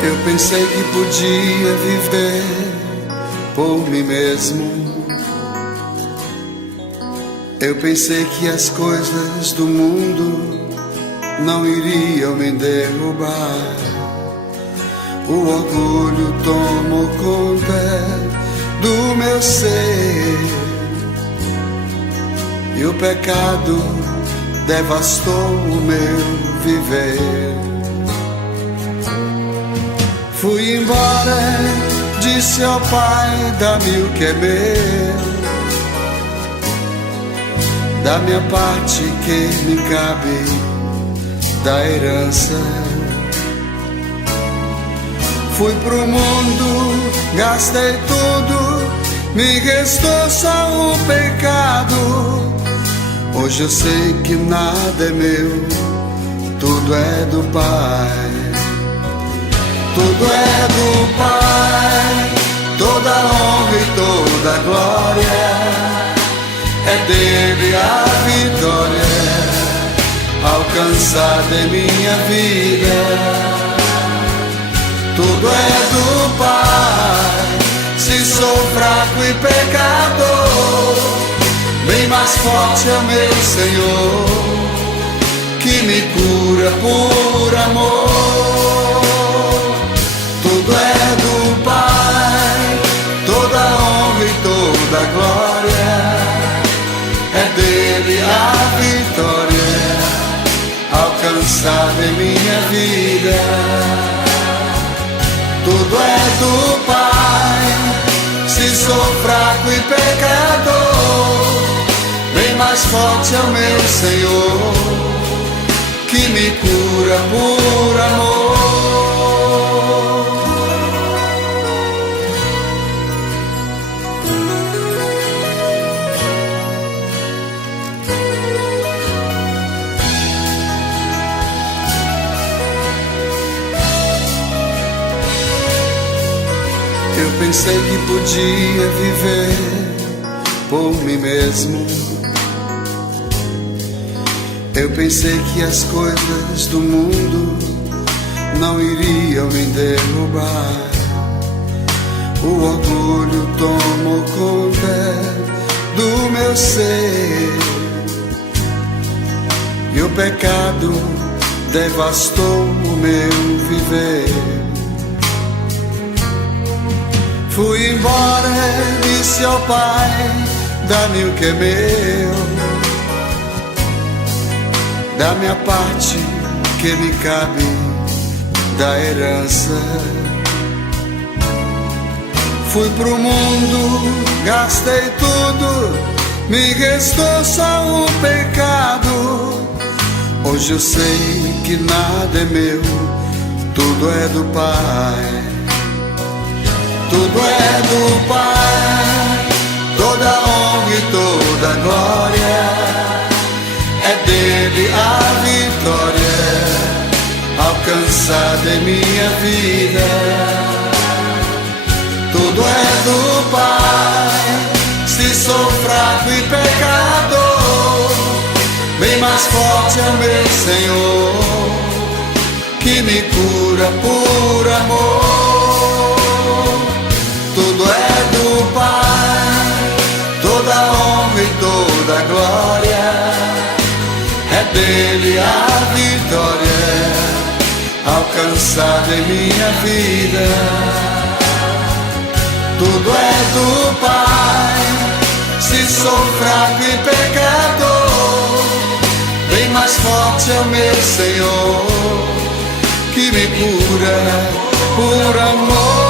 Eu pensei que podia viver por mim mesmo. Eu pensei que as coisas do mundo não iriam me derrubar. O orgulho tomou conta do meu ser e o pecado devastou o meu viver. Fui embora, disse ao Pai, dá-me o que é meu, da minha parte que me cabe da herança. Fui pro mundo, gastei tudo, me restou só o pecado. Hoje eu sei que nada é meu, tudo é do Pai. Tudo é do Pai, toda honra e toda glória, é dele a vitória alcançada em minha vida. Tudo é do Pai, se sou fraco e pecador, bem mais forte é meu Senhor, que me cura por amor. Tudo é do Pai, toda honra e toda glória, é dele a vitória alcançada em minha vida. Tudo é do Pai, se sou fraco e pecador, bem mais forte é o meu Senhor, que me cura por amor. Eu pensei que podia viver por mim mesmo. Eu pensei que as coisas do mundo não iriam me derrubar. O orgulho tomou conta do meu ser e o pecado devastou o meu viver. Fui embora, disse ao Pai, dá-me o que é meu, da minha parte que me cabe da herança. Fui pro mundo, gastei tudo, me restou só o pecado. Hoje eu sei que nada é meu, tudo é do Pai. Tudo é do Pai, toda honra e toda glória, é dele a vitória alcançada em minha vida. Tudo é do Pai, se sou fraco e pecador, bem mais forte é o meu Senhor, que me cura por amor. Tudo é do Pai, toda honra e toda glória, é dele a vitória alcançada em minha vida. Tudo é do Pai, se sou fraco e pecador, bem mais forte é o meu Senhor, que me cura por amor.